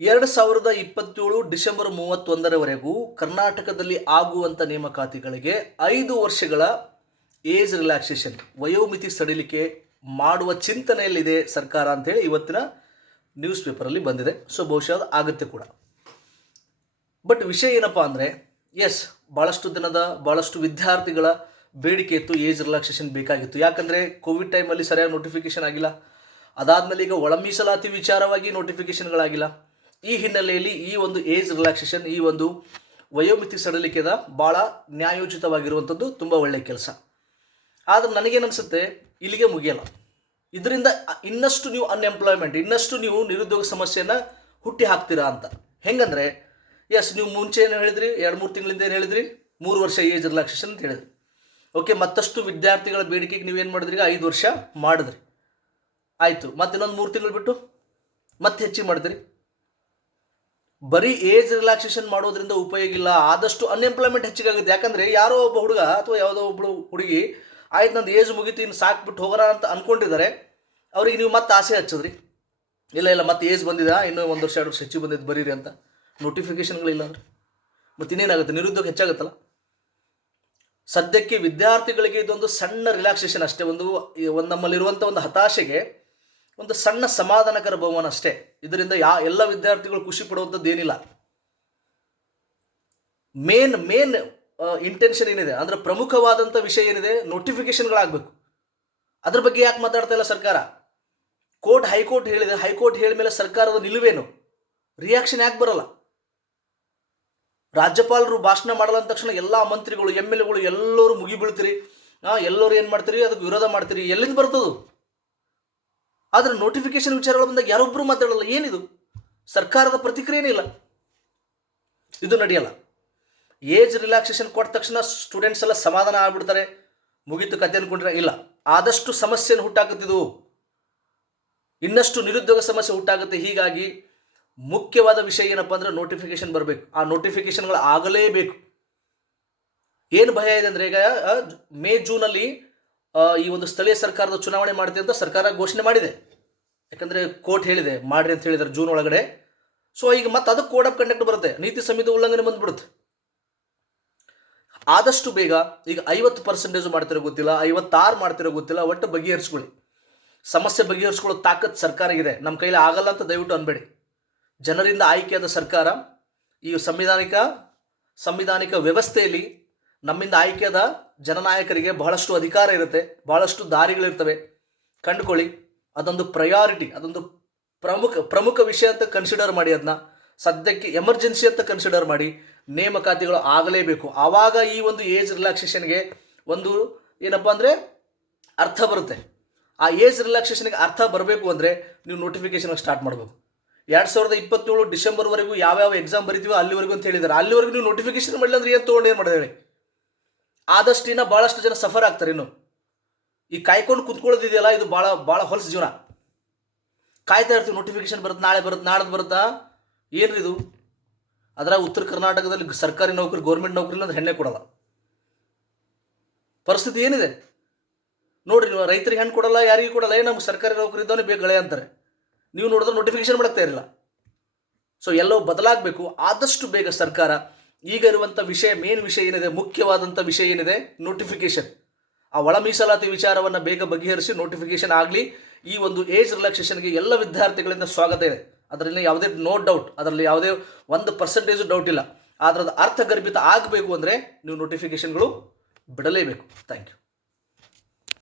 ಎರಡು ಸಾವಿರದ ಇಪ್ಪತ್ತೇಳು ಡಿಸೆಂಬರ್ ಮೂವತ್ತೊಂದರವರೆಗೂ ಕರ್ನಾಟಕದಲ್ಲಿ ಆಗುವಂಥ ನೇಮಕಾತಿಗಳಿಗೆ ಐದು ವರ್ಷಗಳ ಏಜ್ ರಿಲ್ಯಾಕ್ಸೇಷನ್, ವಯೋಮಿತಿ ಸಡಿಲಿಕೆ ಮಾಡುವ ಚಿಂತನೆಯಲ್ಲಿದೆ ಸರ್ಕಾರ ಅಂತೇಳಿ ಇವತ್ತಿನ ನ್ಯೂಸ್ ಪೇಪರಲ್ಲಿ ಬಂದಿದೆ. ಸೊ ಬಹುಶಃ ಅದು ಆಗುತ್ತೆ ಕೂಡ. ಬಟ್ ವಿಷಯ ಏನಪ್ಪ ಅಂದರೆ ಎಸ್ ಭಾಳಷ್ಟು ದಿನದ ಭಾಳಷ್ಟು ವಿದ್ಯಾರ್ಥಿಗಳ ಬೇಡಿಕೆ ಇತ್ತು ಏಜ್ ರಿಲ್ಯಾಕ್ಸೇಷನ್ ಬೇಕಾಗಿತ್ತು. ಯಾಕಂದರೆ ಕೋವಿಡ್ ಟೈಮಲ್ಲಿ ಸರಿಯಾಗಿ ನೋಟಿಫಿಕೇಶನ್ ಆಗಿಲ್ಲ. ಅದಾದಮೇಲೆ ಈಗ ಒಳ ಮೀಸಲಾತಿ ವಿಚಾರವಾಗಿ ನೋಟಿಫಿಕೇಶನ್ಗಳಾಗಿಲ್ಲ ಈ ಹಿನ್ನೆಲೆಯಲ್ಲಿ ಈ ಒಂದು ಏಜ್ ರಿಲ್ಯಾಕ್ಸೇಷನ್, ಈ ಒಂದು ವಯೋಮಿತಿ ಸಡಲಿಕೆದ ಭಾಳ ನ್ಯಾಯೋಚಿತವಾಗಿರುವಂಥದ್ದು ತುಂಬ ಒಳ್ಳೆಯ ಕೆಲಸ. ಆದರೆ ನನಗೇನು ಅನಿಸುತ್ತೆ ಇಲ್ಲಿಗೆ ಮುಗಿಯಲ್ಲ. ಇದರಿಂದ ಇನ್ನಷ್ಟು ನೀವು ಅನ್ಎಂಪ್ಲಾಯ್ಮೆಂಟ್ ಇನ್ನಷ್ಟು ನೀವು ನಿರುದ್ಯೋಗ ಸಮಸ್ಯೆಯನ್ನು ಹುಟ್ಟಿ ಹಾಕ್ತೀರಾ ಅಂತ. ಹೆಂಗಂದರೆ ಎಸ್ ನೀವು ಮುಂಚೆ ಏನು ಹೇಳಿದ್ರಿ? ಎರಡು ಮೂರು ತಿಂಗಳಿಂದ ಏನು ಹೇಳಿದ್ರಿ? ಮೂರು ವರ್ಷ ಏಜ್ ರಿಲ್ಯಾಕ್ಸೇಷನ್ ಅಂತ ಹೇಳಿದ್ರಿ. ಓಕೆ ಮತ್ತಷ್ಟು ವಿದ್ಯಾರ್ಥಿಗಳ ಬೇಡಿಕೆಗೆ ನೀವೇನು ಮಾಡಿದ್ರಿ? ಈಗ ಐದು ವರ್ಷ ಮಾಡಿದ್ರಿ. ಆಯಿತು, ಮತ್ತೆ ಇನ್ನೊಂದು ಮೂರು ತಿಂಗಳು ಬಿಟ್ಟು ಮತ್ತೆ ಹೆಚ್ಚಿಗೆ ಮಾಡಿದ್ರಿ. ಬರೀ ಏಜ್ ರಿಲ್ಯಾಕ್ಸೇಷನ್ ಮಾಡೋದ್ರಿಂದ ಉಪಯೋಗ ಇಲ್ಲ, ಆದಷ್ಟು ಅನ್ಎಂಪ್ಲಾಯ್ಮೆಂಟ್ ಹೆಚ್ಚಿಗೆ ಆಗುತ್ತೆ ಯಾಕಂದರೆ ಯಾರೋ ಒಬ್ಬ ಹುಡುಗ ಅಥವಾ ಯಾವುದೋ ಒಬ್ಬಳು ಹುಡುಗಿ, ಆಯ್ತು ನಂದು ಏಜ್ ಮುಗಿತು, ಇನ್ನು ಸಾಕ್ಬಿಟ್ಟು ಹೋಗೋಣ ಅಂತ ಅನ್ಕೊಂಡಿದ್ದಾರೆ. ಅವ್ರಿಗೆ ನೀವು ಮತ್ತೆ ಆಸೆ ಹಚ್ಚಿದ್ರಿ? ಇಲ್ಲ ಇಲ್ಲ, ಮತ್ತೆ ಏಜ್ ಬಂದಿದೆ ಇನ್ನೂ ಒಂದು ವರ್ಷ, ಎರಡು ವರ್ಷ ಹೆಚ್ಚಿಗೆ ಬಂದಿದ್ದು ಬರೀರಿ ಅಂತ. ನೋಟಿಫಿಕೇಶನ್ಗಳಿಲ್ಲ ಅಂದ್ರೆ. ಮತ್ತೆ ಇನ್ನೇನಾಗುತ್ತೆ? ನಿರುದ್ಯೋಗ ಹೆಚ್ಚಾಗುತ್ತಲ್ಲ? ಸದ್ಯಕ್ಕೆ ವಿದ್ಯಾರ್ಥಿಗಳಿಗೆ ಇದೊಂದು ಸಣ್ಣ ರಿಲ್ಯಾಕ್ಸೇಷನ್ ಅಷ್ಟೇ. ಒಂದು ಒಂದು ನಮ್ಮಲ್ಲಿರುವಂಥ ಒಂದು ಹತಾಶೆಗೆ ಒಂದು ಸಣ್ಣ ಸಮಾಧಾನಕರ ಬಹುಮಾನ ಅಷ್ಟೇ. ಇದರಿಂದ ಯಾ, ಎಲ್ಲ ವಿದ್ಯಾರ್ಥಿಗಳು ಖುಷಿ ಪಡುವಂಥದ್ದು ಏನಿಲ್ಲ. ಮೇನ್ ಮೇನ್ ಇಂಟೆನ್ಷನ್ ಏನಿದೆ? ಅಂದ್ರೆ ಪ್ರಮುಖವಾದಂಥ ವಿಷಯ ಏನಿದೆ? ನೋಟಿಫಿಕೇಶನ್ಗಳಾಗಬೇಕು ಅದ್ರ ಬಗ್ಗೆ ಯಾಕೆ ಮಾತಾಡ್ತಾ ಇಲ್ಲ ಸರ್ಕಾರ? ಕೋರ್ಟ್, ಹೈಕೋರ್ಟ್ ಹೇಳಿದೆ. ಹೈಕೋರ್ಟ್ ಹೇಳಿದ ಮೇಲೆ ಸರ್ಕಾರದ ನಿಲುವೇನು? ರಿಯಾಕ್ಷನ್ ಯಾಕೆ ಬರಲ್ಲ? ರಾಜ್ಯಪಾಲರು ಭಾಷಣ ಮಾಡಲ್ಲ ಅಂದ ತಕ್ಷಣ ಎಲ್ಲ ಮಂತ್ರಿಗಳು ಎಂ ಎಲ್ ಎಗಳು ಎಲ್ಲರೂ ಮುಗಿಬೀಳ್ತೀರಿ. ಎಲ್ಲರೂ ಏನು ಮಾಡ್ತೀರಿ? ಅದಕ್ಕೆ ವಿರೋಧ ಮಾಡ್ತೀರಿ. ಎಲ್ಲಿಂದ ಬರ್ತದು? ಆದರೆ ನೋಟಿಫಿಕೇಶನ್ ವಿಚಾರಗಳು ಬಂದಾಗ ಯಾರೊಬ್ಬರು ಮಾತಾಡಲ್ಲ, ಏನಿದು? ಸರ್ಕಾರದ ಪ್ರತಿಕ್ರಿಯೆನೇ ಇಲ್ಲ ಇದು ನಡೆಯಲ್ಲ. ಏಜ್ ರಿಲ್ಯಾಕ್ಸೇಷನ್ ಕೊಟ್ಟ ತಕ್ಷಣ ಸ್ಟೂಡೆಂಟ್ಸ್ ಎಲ್ಲ ಸಮಾಧಾನ ಆಗ್ಬಿಡ್ತಾರೆ. ಮುಗಿತು ಕತೆ ಅನ್ಕೊಂಡ್ರೆ ಇಲ್ಲ, ಆದಷ್ಟು ಸಮಸ್ಯೆಯನ್ನು ಹುಟ್ಟಾಕುತ್ತಿದ್ದು ಇನ್ನಷ್ಟು ನಿರುದ್ಯೋಗ ಸಮಸ್ಯೆ ಹುಟ್ಟಾಗುತ್ತೆ ಹೀಗಾಗಿ ಮುಖ್ಯವಾದ ವಿಷಯ ಏನಪ್ಪ ಅಂದ್ರೆ ನೋಟಿಫಿಕೇಶನ್ ಬರಬೇಕು. ಆ ನೋಟಿಫಿಕೇಶನ್ಗಳು ಆಗಲೇಬೇಕು. ಏನು ಭಯ ಇದೆ ಅಂದರೆ ಈಗ ಮೇ ಜೂನಲ್ಲಿ ಈ ಒಂದು ಸ್ಥಳೀಯ ಸರ್ಕಾರದ ಚುನಾವಣೆ ಮಾಡುತ್ತೆ ಅಂತ ಸರ್ಕಾರ ಘೋಷಣೆ ಮಾಡಿದೆ. ಯಾಕಂದರೆ ಕೋರ್ಟ್ ಹೇಳಿದೆ, ಮಾಡ್ರಿ ಅಂತ ಹೇಳಿದ್ದಾರೆ ಜೂನ್ ಒಳಗಡೆ. ಸೊ ಈಗ ಮತ್ತೆ ಅದಕ್ಕೆ ಕೋಡ್ ಆಫ್ ಕಂಡಕ್ಟ್ ಬರುತ್ತೆ. ನೀತಿ ಸಂಹಿತೆ ಉಲ್ಲಂಘನೆ ಬಂದ್ಬಿಡುತ್ತೆ. ಆದಷ್ಟು ಬೇಗ, ಈಗ ಐವತ್ತು ಪರ್ಸೆಂಟೇಜ್ ಮಾಡ್ತಿರೋ ಗೊತ್ತಿಲ್ಲ, ಐವತ್ತಾರು ಮಾಡ್ತಿರೋ ಗೊತ್ತಿಲ್ಲ, ಒಟ್ಟು ಬಗೆಹರಿಸ್ಕೊಳ್ಳಿ. ಸಮಸ್ಯೆ ಬಗೆಹರಿಸ್ಕೊಳ್ಳೋ ತಾಕತ್ ಸರ್ಕಾರಗಿದೆ ನಮ್ಮ ಕೈಲಿ ಆಗಲ್ಲ ಅಂತ ದಯವಿಟ್ಟು ಅನ್ಬೇಡಿ. ಜನರಿಂದ ಆಯ್ಕೆಯಾದ ಸರ್ಕಾರ, ಈ ಸಂವಿಧಾನಿಕ ಸಂವಿಧಾನಿಕ ವ್ಯವಸ್ಥೆಯಲ್ಲಿ ನಮ್ಮಿಂದ ಆಯ್ಕೆಯಾದ ಜನನಾಯಕರಿಗೆ ಬಹಳಷ್ಟು ಅಧಿಕಾರ ಇರುತ್ತೆ, ಬಹಳಷ್ಟು ದಾರಿಗಳಿರ್ತವೆ. ಕಂಡುಕೊಳ್ಳಿ. ಅದೊಂದು ಪ್ರಯಾರಿಟಿ ಅದೊಂದು ಪ್ರಮುಖ ಪ್ರಮುಖ ವಿಷಯ ಅಂತ ಕನ್ಸಿಡರ್ ಮಾಡಿ ಅದನ್ನ ಸದ್ಯಕ್ಕೆ ಎಮರ್ಜೆನ್ಸಿ ಅಂತ ಕನ್ಸಿಡರ್ ಮಾಡಿ ನೇಮಕಾತಿಗಳು ಆಗಲೇಬೇಕು. ಆವಾಗ ಈ ಒಂದು ಏಜ್ ರಿಲ್ಯಾಕ್ಸೇಷನ್ಗೆ ಒಂದು ಏನಪ್ಪ ಅಂದರೆ ಅರ್ಥ ಬರುತ್ತೆ. ಆ ಏಜ್ ರಿಲ್ಯಾಕ್ಸೇಷನ್ಗೆ ಅರ್ಥ ಬರಬೇಕು ಅಂದರೆ ನೀವು ನೋಟಿಫಿಕೇಶನ್ ಸ್ಟಾರ್ಟ್ ಮಾಡಬೇಕು. ಎರಡು ಸಾವಿರದ ಇಪ್ಪತ್ತೇಳು ಡಿಸೆಂಬರ್ವರೆಗೂ ಯಾವ್ಯಾವ ಎಕ್ಸಾಮ್ ಬರಿತೀವೋ ಅಲ್ಲಿವರೆಗೂ ಅಂತ ಹೇಳಿದ್ದಾರೆ. ಅಲ್ಲಿವರೆಗೂ ನೀವು ನೋಟಿಫಿಕೇಶನ್ ಮಾಡಿಲ್ಲ ಅಂದ್ರೆ ಏನು ತೊಗೊಂಡು ಏನು ಮಾಡಿದೆ ಆದಷ್ಟು ಇನ್ನೂ ಭಾಳಷ್ಟು ಜನ ಸಫರ್ ಆಗ್ತಾರೆ ಇನ್ನು. ಈ ಕಾಯ್ಕೊಂಡು ಕುತ್ಕೊಳ್ಳೋದಿದೆಯಲ್ಲ, ಇದು ಭಾಳ ಭಾಳ ಹೊಲಸು ಜೀವನ. ಕಾಯ್ತಾ ಇರ್ತೀವಿ ನೋಟಿಫಿಕೇಶನ್ ಬರುತ್ತೆ, ನಾಳೆ ಬರುತ್ತೆ ನಾಳೆ ಬರುತ್ತಾ? ಏನ್ರಿ ಇದು? ಅದರ ಉತ್ತರ ಕರ್ನಾಟಕದಲ್ಲಿ ಸರ್ಕಾರಿ ನೌಕರಿ ಗೌರ್ಮೆಂಟ್ ನೌಕರಿ ಅಂದ್ರೆ ಹೆಣ್ಣೆ ಕೊಡಲ್ಲ. ಪರಿಸ್ಥಿತಿ ಏನಿದೆ? ನೋಡ್ರಿ, ನೀವು ರೈತರಿಗೆ ಹೆಣ್ಣು ಕೊಡಲ್ಲ, ಯಾರಿಗೂ ಕೊಡಲ್ಲ ಏನು ನಮ್ಗೆ ಸರ್ಕಾರಿ ನೌಕರಿ ಇದ್ದವನೇ ಬೇಗ ಗಳೆ ಅಂತಾರೆ. ನೀವು ನೋಡಿದ್ರೆ ನೋಟಿಫಿಕೇಶನ್ ಮಾಡ್ತಾ ಇರಲಿಲ್ಲ ಸೊ ಎಲ್ಲವೂ ಬದಲಾಗಬೇಕು, ಆದಷ್ಟು ಬೇಗ ಸರ್ಕಾರ, ಈಗ ಇರುವಂಥ ವಿಷಯ ಮೇನ್ ವಿಷಯ ಏನಿದೆ ಮುಖ್ಯವಾದಂಥ ವಿಷಯ ಏನಿದೆ ನೋಟಿಫಿಕೇಶನ್ ಆ ಒಳ ಮೀಸಲಾತಿ ವಿಚಾರವನ್ನು ಬೇಗ ಬಗೆಹರಿಸಿ ನೋಟಿಫಿಕೇಶನ್ ಆಗಲಿ, ಈ ಒಂದು ಏಜ್ ರಿಲ್ಯಾಕ್ಸೇಷನ್ಗೆ ಎಲ್ಲ ವಿದ್ಯಾರ್ಥಿಗಳಿಂದ ಸ್ವಾಗತ ಇದೆ. ಅದರಲ್ಲಿ ಯಾವುದೇ ನೋ ಡೌಟ್ ಅದರಲ್ಲಿ ಯಾವುದೇ ಒಂದು ಪರ್ಸೆಂಟೇಜು ಡೌಟ್ ಇಲ್ಲ. ಆದರೆ ಅದು ಅರ್ಥಗರ್ಭಿತ ಆಗಬೇಕು ಅಂದರೆ ನೀವು ನೋಟಿಫಿಕೇಶನ್ಗಳು ಬಿಡಲೇಬೇಕು. Thank you